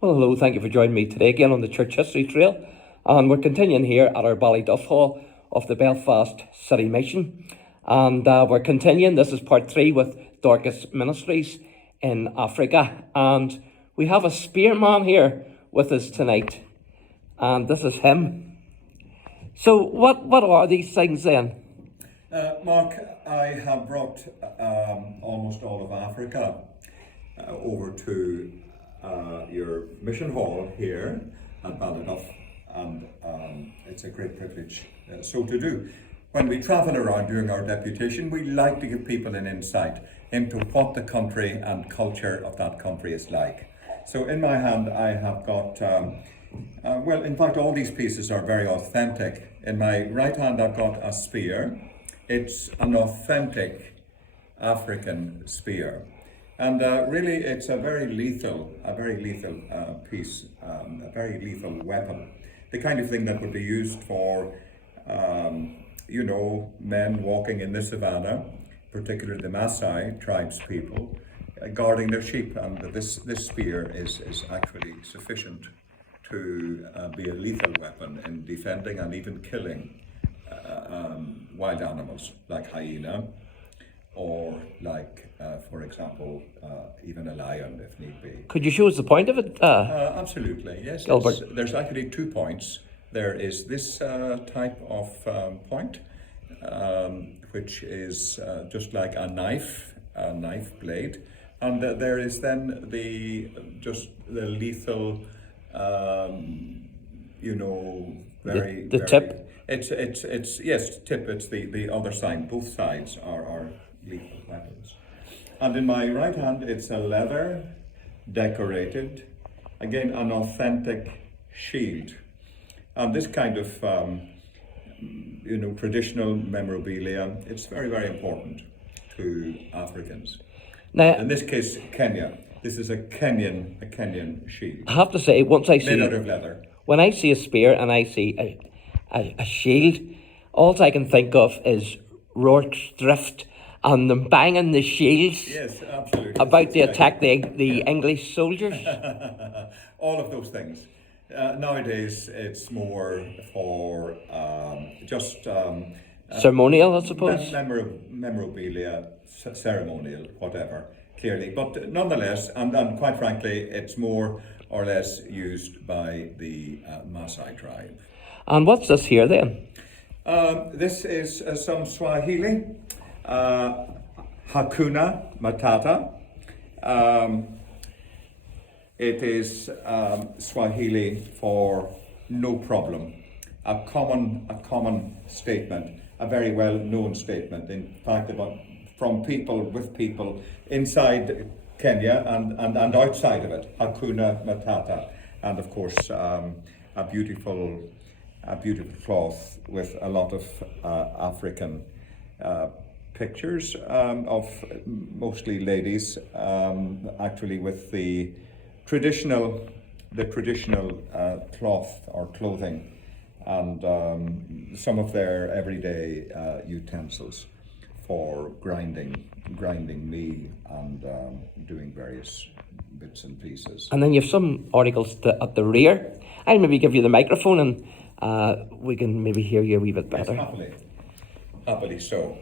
Well, hello, thank you for joining me today again on the Church History Trail. And we're continuing here at our Ballyduff Hall of the Belfast City Mission. And we're continuing, this is part 3 with DORCAS Ministries in Africa. And we have a spearman here with us tonight. And this is him. So what are these things then? Mark, I have brought almost all of Africa over to your mission hall here at Ballyduff, and it's a great privilege so to do. When we travel around during our deputation, we like to give people an insight into what the country and culture of that country is like. So in my hand I have got, well, in fact all these pieces are very authentic. In my right hand I've got a spear. It's an authentic African spear. And really, it's a very lethal piece, a very lethal weapon. The kind of thing that would be used for, men walking in the savannah, particularly the Maasai tribes people, guarding their sheep. And this spear is actually sufficient to be a lethal weapon in defending and even killing wild animals like hyena, or like, for example, even a lion if need be. Could you show us the point of it? Absolutely, yes. Gilbert. There's actually 2 points. There is this type of point, which is just like a knife blade, and there is then the lethal, very the tip. It's yes, tip. It's the other side. Both sides are lethal weapons. And in my right hand, it's a leather decorated, again, an authentic shield. And this kind of, traditional memorabilia, it's very, very important to Africans. Now, In this case, Kenya. This is a Kenyan shield. I have to say, once I see, Made out of leather. when I see a spear and I see a shield, all I can think of is Rourke's Drift and them banging the shields. Yes, absolutely. About to attack the English soldiers. All of those things. Nowadays, it's more for just Ceremonial, I suppose. memorabilia, ceremonial, whatever, clearly. But nonetheless, and quite frankly, it's more or less used by the Maasai tribe. And what's this here then? This is some Swahili, Hakuna Matata. It is Swahili for no problem, a common statement, a very well known statement. In fact, from people with people inside Kenya and outside of it, Hakuna Matata, and of course a beautiful cloth with a lot of African pictures of mostly ladies, actually with the traditional cloth or clothing, and some of their everyday utensils for grinding meal and doing various bits and pieces. And then you have some articles at the rear. I'll maybe give you the microphone and we can maybe hear you a wee bit better. Yes, happily so.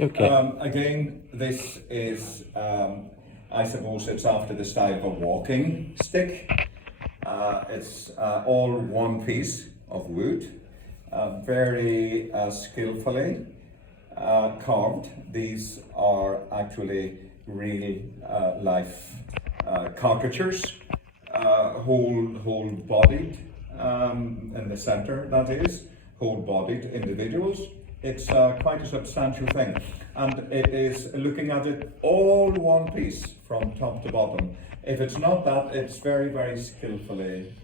Okay. Again, this is, I suppose it's after the style of a walking stick. It's all one piece of wood, very skillfully carved. These are actually real life caricatures, whole-bodied in the center, that is, whole-bodied individuals. It's quite a substantial thing, and it is, looking at it, all one piece from top to bottom. If it's not that, it's very, very skillfully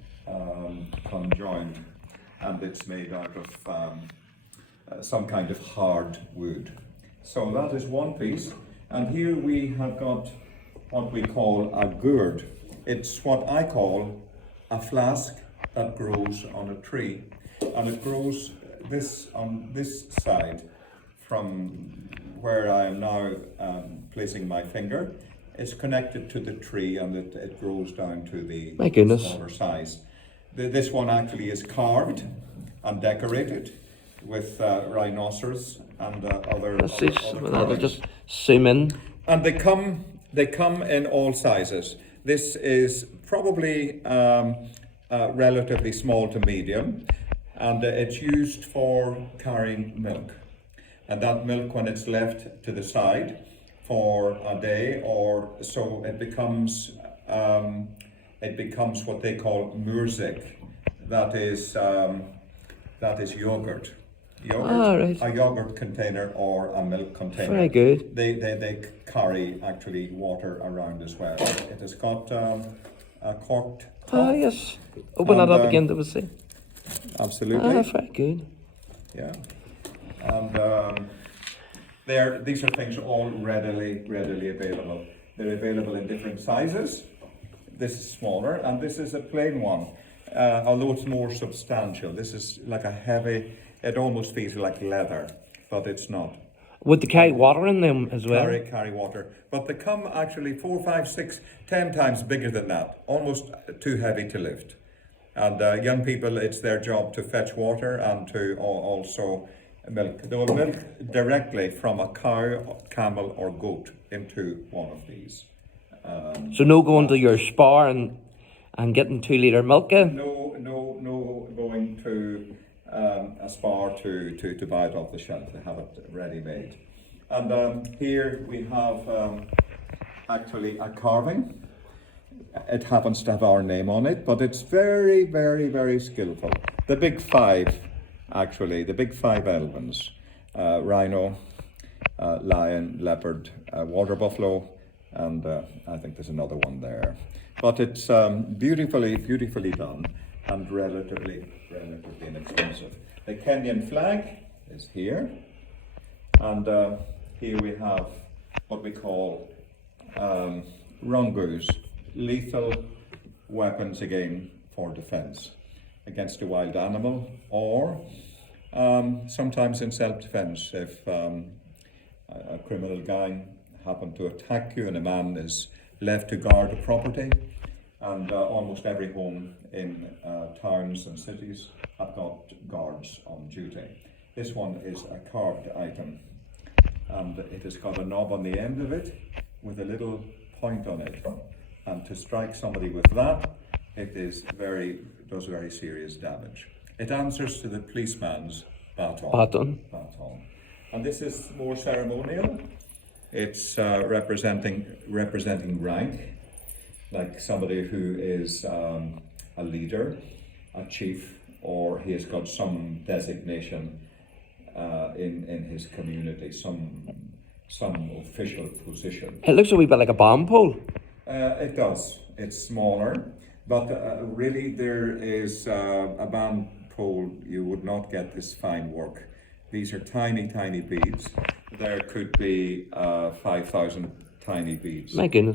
conjoined, and it's made out of some kind of hard wood. So that is one piece, and here we have got what we call a gourd. It's what I call a flask that grows on a tree, and it grows on this side from where I am now placing my finger. It's connected to the tree, and it grows down to the My goodness. smaller size. This one actually is carved and decorated with rhinoceros and other. Let's see other some of that. I'll carvings. just zoom in. And they come in all sizes. This is probably relatively small to medium, and it's used for carrying milk. And that milk, when it's left to the side for a day or so, it becomes what they call mursik. That is yogurt. Right. A yogurt container or a milk container. Very good. They carry actually water around as well. It has got a corked top. Yes. Open that up again to see. Absolutely. Very good. Yeah. And these are things all readily available. They're available in different sizes. This is smaller, and this is a plain one. Although it's more substantial. This is like a heavy, it almost feels like leather, but it's not. Would they carry water in them as well? Carry water. But they come actually 4, 5, 6, 10 times bigger than that. Almost too heavy to lift. And young people, it's their job to fetch water and to also milk. They will milk directly from a cow, camel or goat into one of these. So no going to your spar and getting 2 litre milk in? No going to a spar to buy it off the shelf. They have it ready made. And here we have actually a carving. It happens to have our name on it, but it's very, very, very skillful. The big 5, actually, the big 5 elements: rhino, lion, leopard, water buffalo, and I think there's another one there. But it's beautifully done and relatively inexpensive. The Kenyan flag is here, and here we have what we call rungus, lethal weapons again for defense against a wild animal, or sometimes in self-defense if a criminal gang happen to attack you and a man is left to guard the property. And almost every home in towns and cities have got guards on duty. This one is a carved item, and it has got a knob on the end of it with a little point on it. And to strike somebody with that, it does very serious damage. It answers to the policeman's baton. And this is more ceremonial. It's representing rank, like somebody who is a leader, a chief, or he has got some designation in his community, some official position. It looks a wee bit like a bomb pole. It does. It's smaller, but really there is a band pole. You would not get this fine work. These are tiny beads. There could be 5,000 tiny beads. My goodness.